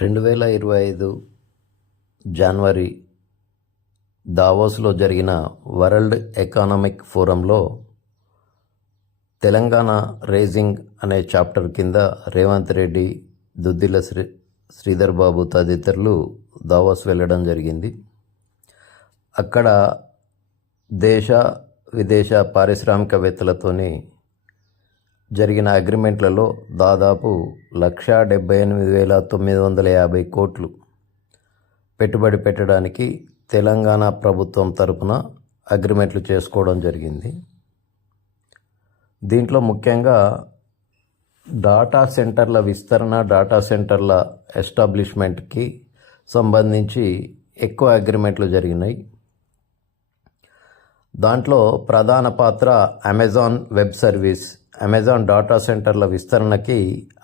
2025 జనవరి దావోస్లో జరిగిన world economic ఫోరంలో Telangana raising అనే chapter కింద రేవంత్ రెడ్డి, దుద్దిల శ్రీధర్ బాబు తదితరులు దావోస్ వెళ్ళడం జరిగింది. అక్కడ దేశ విదేశ పారిశ్రామికవేత్తలతోని జరిగిన అగ్రిమెంట్లలో దాదాపు 178,950 కోట్లు పెట్టుబడి పెట్టడానికి తెలంగాణ ప్రభుత్వం తరపున అగ్రిమెంట్లు చేసుకోవడం జరిగింది. దీంట్లో ముఖ్యంగా డాటా సెంటర్ల విస్తరణ, డాటా సెంటర్ల ఎస్టాబ్లిష్మెంట్కి సంబంధించి ఎక్కువ అగ్రిమెంట్లు జరిగినాయి. దాంట్లో ప్రధాన పాత్ర Amazon web service, Amazon data సెంటర్ల విస్తరణకి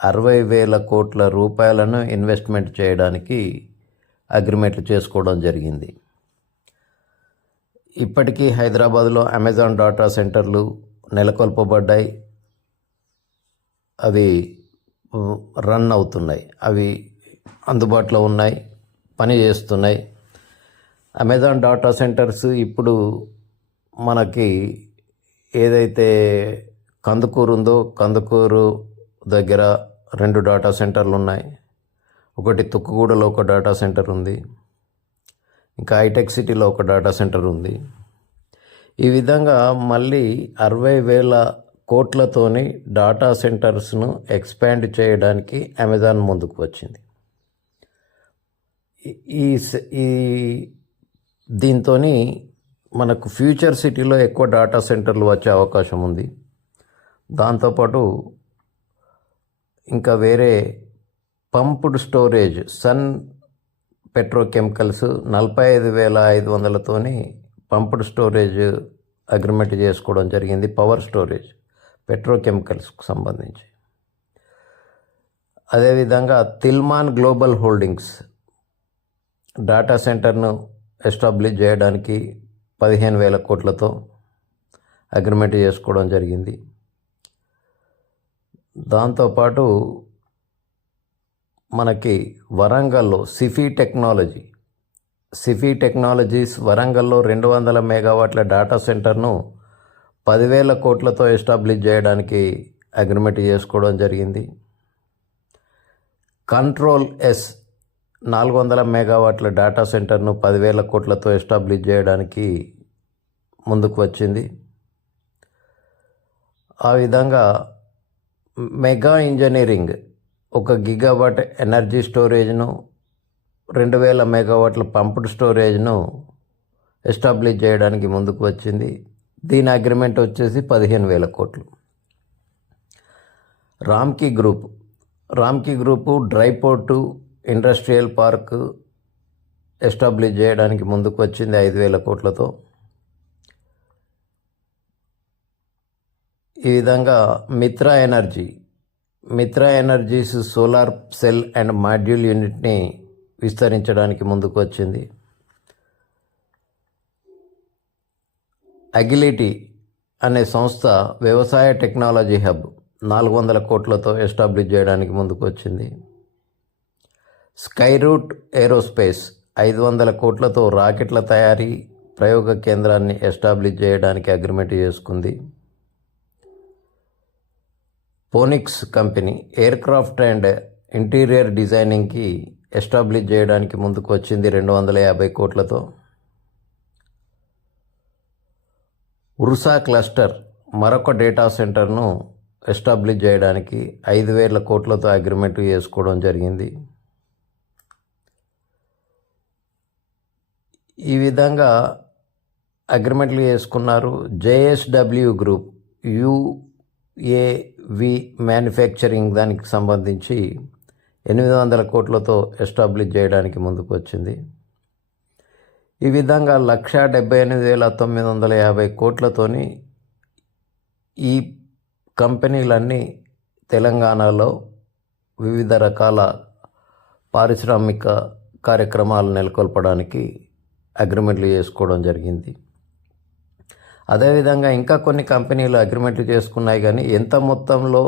60,000 కోట్ల రూపాయలను ఇన్వెస్ట్మెంట్ చేయడానికి అగ్రిమెంట్లు చేసుకోవడం జరిగింది. ఇప్పటికీ హైదరాబాద్లో అమెజాన్ డాటా సెంటర్లు నెలకొల్పబడ్డాయి. అవి రన్ అవుతున్నాయి, అవి అందుబాటులో ఉన్నాయి, పని చేస్తున్నాయి. అమెజాన్ డాటా సెంటర్స్ ఇప్పుడు మనకి ఏదైతే కందుకూరు ఉందో, కందుకూరు దగ్గర 2 డాటా సెంటర్లు ఉన్నాయి. ఒకటి తుక్కుగూడలో ఒక డాటా సెంటర్ ఉంది, ఇంకా హైటెక్ సిటీలో ఒక డాటా సెంటర్ ఉంది. ఈ విధంగా మళ్ళీ 60,000 కోట్లతోని డాటా సెంటర్స్ను ఎక్స్పాండ్ చేయడానికి అమెజాన్ ముందుకు వచ్చింది. ఈ దీంతో మనకు ఫ్యూచర్ సిటీలో ఎక్కువ డాటా సెంటర్లు వచ్చే అవకాశం ఉంది. దాంతోపాటు ఇంకా వేరే పంప్డ్ స్టోరేజ్, సన్ పెట్రోకెమికల్స్ 45,500తోని పంప్డ్ స్టోరేజ్ అగ్రిమెంట్ చేసుకోవడం జరిగింది. పవర్ స్టోరేజ్, పెట్రోకెమికల్స్కు సంబంధించి. అదేవిధంగా తిల్మాన్ గ్లోబల్ హోల్డింగ్స్ డాటా సెంటర్ను ఎస్టాబ్లిష్ చేయడానికి 15,000 కోట్లతో అగ్రిమెంట్ చేసుకోవడం జరిగింది. దాంతోపాటు మనకి వరంగల్లో సిఫీ టెక్నాలజీస్ వరంగల్లో 200 మెగావాట్ల డాటా సెంటర్ను 10,000 కోట్లతో ఎస్టాబ్లిష్ చేయడానికి అగ్రిమెంట్ చేసుకోవడం జరిగింది. కంట్రోల్ ఎస్ 400 మెగావాట్ల డాటా సెంటర్ను 10,000 కోట్లతో ఎస్టాబ్లిష్ చేయడానికి ముందుకు వచ్చింది. ఆ విధంగా మెగా ఇంజనీరింగ్ 1 గిగావాట్ ఎనర్జీ స్టోరేజ్ను, 2,000 మెగావాట్ల పంప్డ్ స్టోరేజ్ను ఎస్టాబ్లిష్ చేయడానికి ముందుకు వచ్చింది. దీని అగ్రిమెంట్ వచ్చేసి 15,000 కోట్లు. Ramky group dry port, industrial park establish చేయడానికి ముందుకు వచ్చింది 5,000 కోట్లతో. ఈ విధంగా Mitra energies solar cell and module యూనిట్ని విస్తరించడానికి ముందుకు వచ్చింది. అగిలిటీ అనే సంస్థ వ్యవసాయ టెక్నాలజీ హబ్ 400 కోట్లతో ఎస్టాబ్లిష్ చేయడానికి ముందుకు వచ్చింది. స్కైరూట్ ఏరోస్పేస్ 500 కోట్లతో రాకెట్ల తయారీ ప్రయోగ కేంద్రాన్ని ఎస్టాబ్లిష్ చేయడానికి అగ్రిమెంట్ చేసుకుంది. Phoenix company aircraft and interior డిజైనింగ్కి ఎస్టాబ్లిష్ చేయడానికి ముందుకు వచ్చింది 250 కోట్లతో. ఉర్సా క్లస్టర్ మరొక డేటా సెంటర్ను ఎస్టాబ్లిష్ చేయడానికి 5,000 కోట్లతో అగ్రిమెంట్ చేసుకోవడం జరిగింది. ఈ విధంగా అగ్రిమెంట్లు చేసుకున్నారు. జేఎస్డబ్ల్యూ గ్రూప్ యుఏవి మ్యానుఫ్యాక్చరింగ్ దానికి సంబంధించి 800 కోట్లతో ఎస్టాబ్లిష్ చేయడానికి ముందుకు వచ్చింది. ఈ విధంగా 178,950 కోట్లతోని ఈ కంపెనీలన్నీ తెలంగాణలో వివిధ రకాల పారిశ్రామిక కార్యక్రమాలు నెలకొల్పడానికి అగ్రిమెంట్లు చేసుకోవడం జరిగింది. అదేవిధంగా ఇంకా కొన్ని కంపెనీలు అగ్రిమెంట్లు చేసుకున్నాయి, కానీ ఎంత మొత్తంలో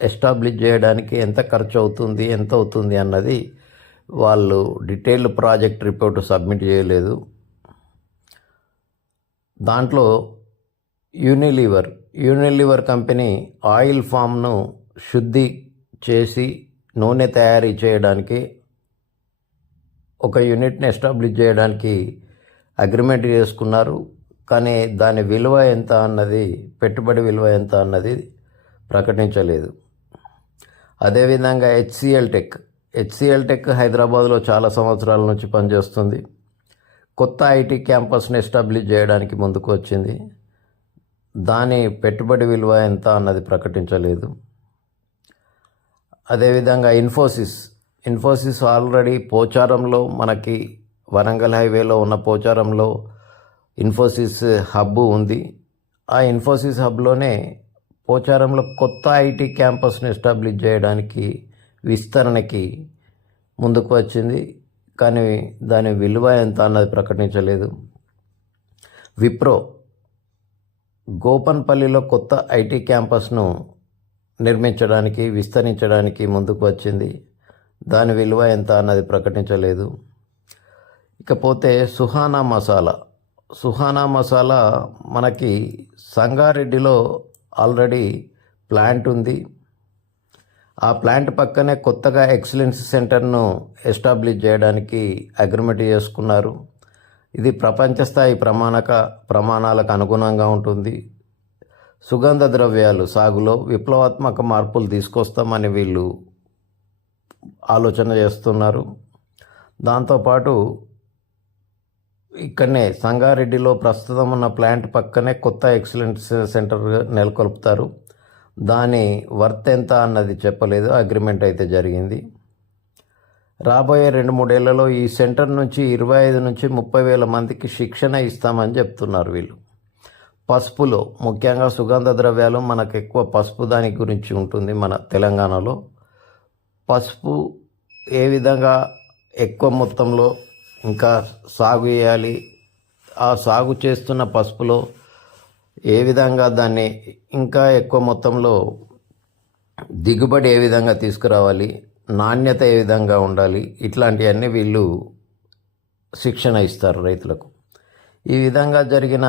ఎస్టాబ్లిష్ చేయడానికి ఎంత ఖర్చు అవుతుంది, ఎంత అవుతుంది అన్నది వాళ్ళు డీటెయిల్డ్ ప్రాజెక్ట్ రిపోర్ట్ సబ్మిట్ చేయలేదు. దాంట్లో యూనిలీవర్ కంపెనీ ఆయిల్ ఫామ్ను శుద్ధి చేసి నూనె తయారీ చేయడానికి ఒక యూనిట్ని ఎస్టాబ్లిష్ చేయడానికి అగ్రిమెంట్ చేసుకున్నారు. కానీ దాని విలువ ఎంత అన్నది, పెట్టుబడి విలువ ఎంత అన్నది ప్రకటించలేదు. అదేవిధంగా హెచ్సిఎల్ టెక్ హైదరాబాద్లో చాలా సంవత్సరాల నుంచి పనిచేస్తుంది. కొత్త ఐటీ క్యాంపస్ని ఎస్టాబ్లిష్ చేయడానికి ముందుకు వచ్చింది. దాని పెట్టుబడి విలువ ఎంత అన్నది ప్రకటించలేదు. అదేవిధంగా ఇన్ఫోసిస్ ఆల్రెడీ పోచారంలో, మనకి వరంగల్ హైవేలో ఉన్న పోచారంలో ఇన్ఫోసిస్ హబ్ ఉంది. ఆ ఇన్ఫోసిస్ హబ్లోనే పోచారంలో కొత్త ఐటీ క్యాంపస్ని ఎస్టాబ్లిష్ చేయడానికి, విస్తరణకి ముందుకు వచ్చింది. కానీ దాని విలువ ఎంత అన్నది ప్రకటించలేదు. విప్రో గోపన్పల్లిలో కొత్త ఐటీ క్యాంపస్ను నిర్మించడానికి, విస్తరించడానికి ముందుకు వచ్చింది. దాని విలువ ఎంత అన్నది ప్రకటించలేదు. ఇకపోతే సుహానా మసాలా మనకి సంగారెడ్డిలో ఆల్రెడీ ప్లాంట్ ఉంది. ఆ ప్లాంట్ పక్కనే కొత్తగా ఎక్సలెన్స్ సెంటర్ను ఎస్టాబ్లిష్ చేయడానికి అగ్రిమెంట్ చేసుకున్నారు. ఇది ప్రపంచ స్థాయి ప్రమాణాలకు అనుగుణంగా ఉంటుంది. సుగంధ ద్రవ్యాలు సాగులో విప్లవాత్మక మార్పులు తీసుకొస్తామని వీళ్ళు ఆలోచన చేస్తున్నారు. దాంతోపాటు ఇక్కడనే సంగారెడ్డిలో ప్రస్తుతం ఉన్న ప్లాంట్ పక్కనే కొత్త ఎక్సలెన్స్ సెంటర్ నెలకొల్పుతారు. దాని వర్త్ ఎంత అన్నది చెప్పలేదు. అగ్రిమెంట్ అయితే జరిగింది. రాబోయే 2-3 ఏళ్లలో ఈ సెంటర్ నుంచి 25 నుంచి 30 వేల మందికి శిక్షణ ఇస్తామని చెప్తున్నారు వీళ్ళు. పసుపులో ముఖ్యంగా సుగంధ ద్రవ్యాలు, మనకు ఎక్కువ పసుపు దాని గురించి ఉంటుంది. మన తెలంగాణలో పసుపు ఏ విధంగా ఎక్కువ మొత్తంలో ఇంకా సాగు చేయాలి, ఆ సాగు చేస్తున్న పసుపులో ఏ విధంగా దాన్ని ఇంకా ఎక్కువ మొత్తంలో దిగుబడి ఏ విధంగా తీసుకురావాలి, నాణ్యత ఏ విధంగా ఉండాలి, ఇట్లాంటివన్నీ వీళ్ళు శిక్షణ ఇస్తారు రైతులకు. ఈ విధంగా జరిగిన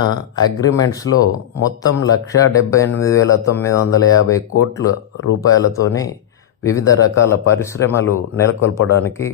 అగ్రిమెంట్స్లో మొత్తం 1,78,950 కోట్ల రూపాయలతోని వివిధ రకాల పరిశ్రమలు నెలకొల్పడానికి